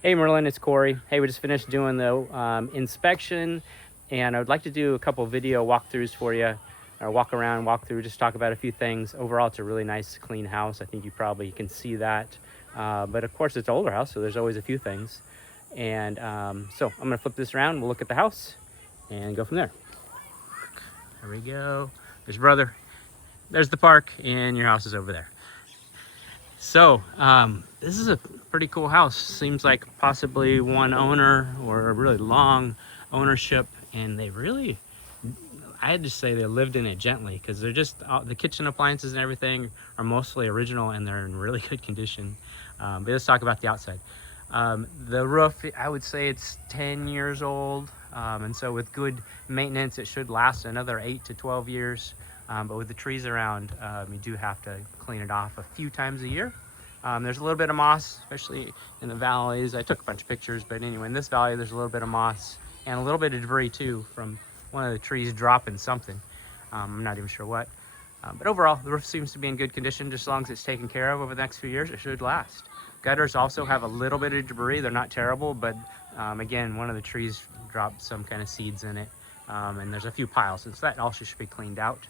Hey Merlin, it's Corey. Hey, we just finished doing the inspection, and I would like to do a couple video walkthroughs for you, or walk around, walk through, just talk about a few things. Overall, it's a really nice, clean house. I think you probably can see that. But of course, it's an older house, so there's always a few things. And so I'm gonna flip this around. We'll look at the house and go from there. There we go. There's brother. There's the park, and your house is over there. So this is a pretty cool house. Seems like possibly one owner or a really long ownership, and they really, I had to say, they lived in it gently, because they're just the kitchen appliances and everything are mostly original and they're in really good condition. But let's talk about the outside. The roof, I would say it's 10 years old, and so with good maintenance it should last another 8 to 12 years. But with the trees around, you do have to clean it off a few times a year. There's a little bit of moss, especially in the valleys. I took a bunch of pictures, but anyway, in this valley there's a little bit of moss and a little bit of debris too from one of the trees dropping something. I'm not even sure what. But overall, the roof seems to be in good condition. Just as long as it's taken care of over the next few years, it should last. Gutters also have a little bit of debris. They're not terrible, but again, one of the trees dropped some kind of seeds in it. And there's a few piles, so that also should be cleaned out.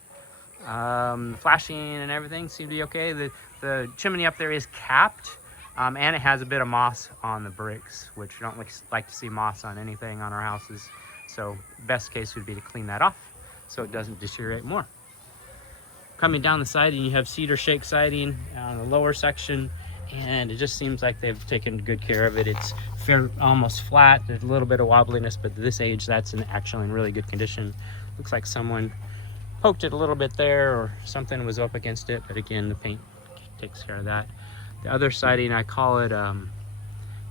Flashing and everything seem to be okay. The chimney up there is capped, and it has a bit of moss on the bricks, which we don't like to see moss on anything on our houses. So best case would be to clean that off so it doesn't deteriorate more. Coming down the siding, you have cedar shake siding on the lower section, and it just seems like they've taken good care of it. It's almost flat. There's a little bit of wobbliness, but at this age, that's actually in really good condition. Looks like someone poked it a little bit there, or something was up against it, but again, the paint takes care of that. The other siding, I call it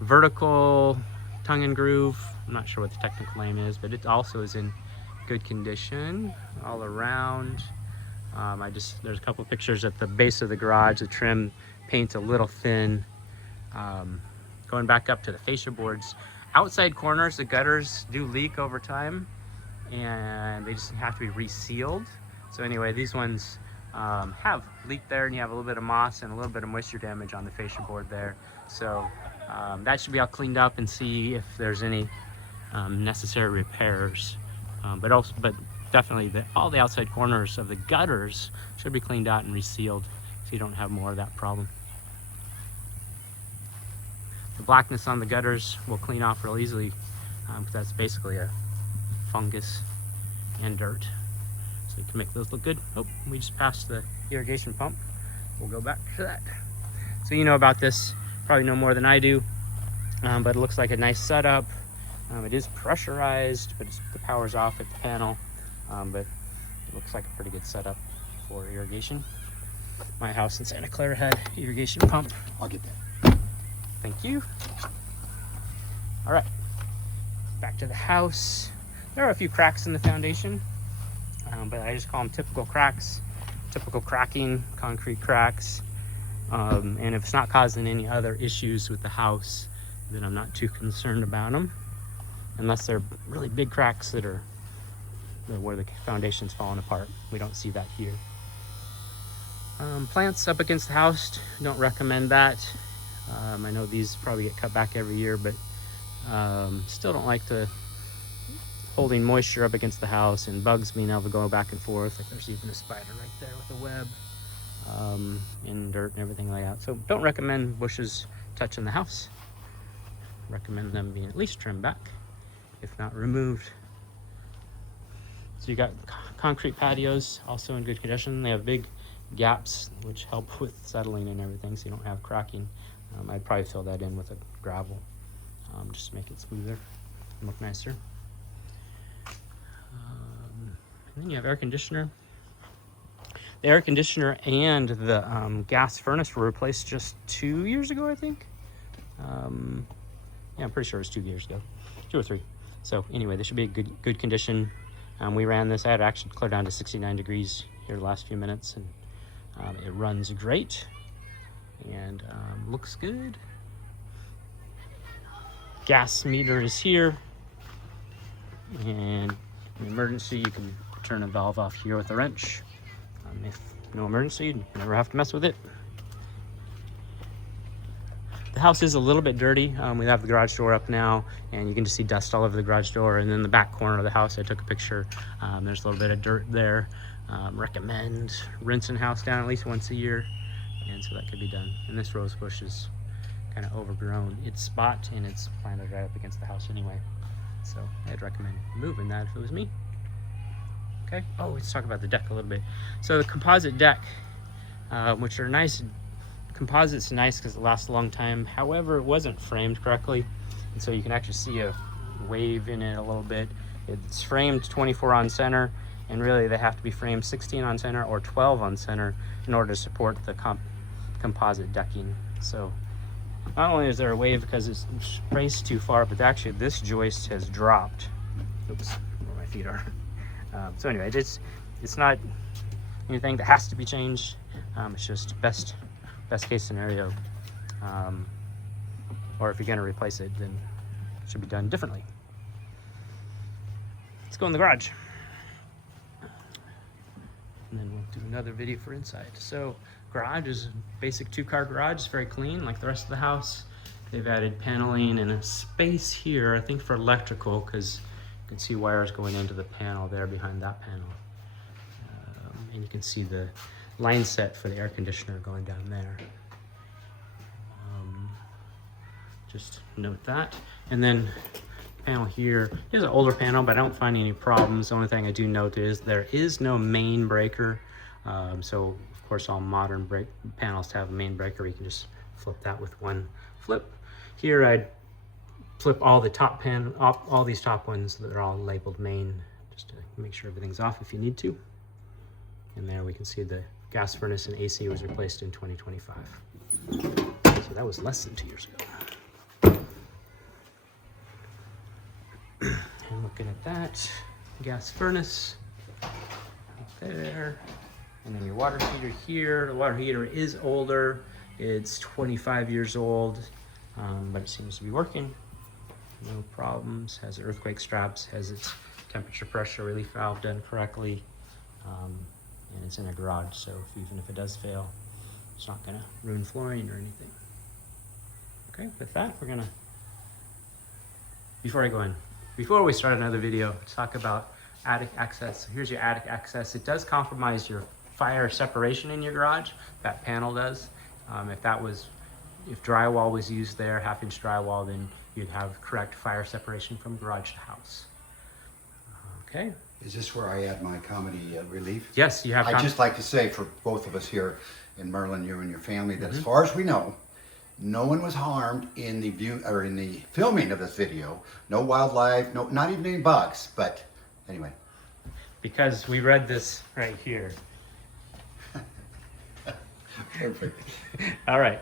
vertical tongue and groove. I'm not sure what the technical name is, but it also is in good condition all around. There's a couple of pictures at the base of the garage. The trim paint's a little thin. Going back up to the fascia boards, outside corners, the gutters do leak over time, and they just have to be resealed. So anyway, these ones have leaked there, and you have a little bit of moss and a little bit of moisture damage on the fascia board there. So that should be all cleaned up, and see if there's any necessary repairs. But definitely all the outside corners of the gutters should be cleaned out and resealed, so you don't have more of that problem. The blackness on the gutters will clean off real easily, because that's basically a fungus and dirt. So to make those look good, we just passed the irrigation pump. We'll go back to that. So you know about this, probably know more than I do, but it looks like a nice setup. It is pressurized, but the power's off at the panel, but it looks like a pretty good setup for irrigation. My house in Santa Clara had irrigation pump. I'll get that. Thank you. All right, back to the house. There are a few cracks in the foundation, but I just call them typical cracks, typical cracking, concrete cracks. And if it's not causing any other issues with the house, then I'm not too concerned about them, unless they're really big cracks that are where the foundation's falling apart. We don't see that here. Plants up against the house, don't recommend that. I know these probably get cut back every year, but still don't like the holding moisture up against the house and bugs being able to go back and forth. Like there's even a spider right there with a web, and dirt and everything like that. So don't recommend bushes touching the house. Recommend them being at least trimmed back, if not removed. So you got concrete patios, also in good condition. They have big gaps, which help with settling and everything, so you don't have cracking. I'd probably fill that in with a gravel, just to make it smoother and look nicer. And then you have air conditioner. The air conditioner and the gas furnace were replaced just 2 years ago, I think. Yeah, I'm pretty sure it was 2 years ago, 2 or 3. So anyway, they should be in good condition. We ran this. I had actually cleared down to 69 degrees here the last few minutes, and it runs great and looks good. Gas meter is here, and in emergency you can turn a valve off here with a wrench. If no emergency, you never have to mess with it. The house is a little bit dirty. We have the garage door up now, and you can just see dust all over the garage door. And then the back corner of the house, I took a picture. There's a little bit of dirt there. Recommend rinsing the house down at least once a year, and so that could be done. And this rose bush is kind of overgrown its spot, and it's planted right up against the house anyway. So I'd recommend moving that if it was me. Okay. Oh, let's talk about the deck a little bit. So the composite deck, which are nice. Composite's nice because it lasts a long time. However, it wasn't framed correctly, and so you can actually see a wave in it a little bit. It's framed 24 on center, and really they have to be framed 16 on center or 12 on center in order to support the composite decking. So not only is there a wave because it's spaced too far, but actually this joist has dropped. Oops, where my feet are. So anyway, it's not anything that has to be changed. It's just best case scenario. Or if you're going to replace it, then it should be done differently. Let's go in the garage, and then we'll do another video for inside. So garage is a basic 2-car garage. It's very clean like the rest of the house. They've added paneling and a space here, I think for electrical, because you can see wires going into the panel there behind that panel. And you can see the line set for the air conditioner going down there. Just note that. And then panel here is an older panel, but I don't find any problems. The only thing I do note is there is no main breaker. So of course all modern panels have a main breaker. You can just flip that with one flip. Here I'd flip all the top all these top ones that are all labeled main, just to make sure everything's off if you need to. And there we can see the gas furnace and AC was replaced in 2025. So that was less than 2 years ago. And looking at that, gas furnace right there. And then your water heater here. The water heater is older. It's 25 years old, but it seems to be working. No problems. Has earthquake straps, has its temperature pressure relief valve done correctly. And it's in a garage, so even if it does fail, it's not gonna ruin flooring or anything. Okay, with that, we're gonna, before we start another video, talk about attic access. So here's your attic access. It does compromise your fire separation in your garage. That panel does. If drywall was used there, 1/2-inch drywall, then you'd have correct fire separation from garage to house. Okay. Is this where I add my comedy relief? Yes, you have. I'd just like to say for both of us here in Merlin, you and your family, that as far as we know, no one was harmed in the filming of this video. No wildlife, no, not even any bugs. But anyway, because we read this right here. Perfect. All right.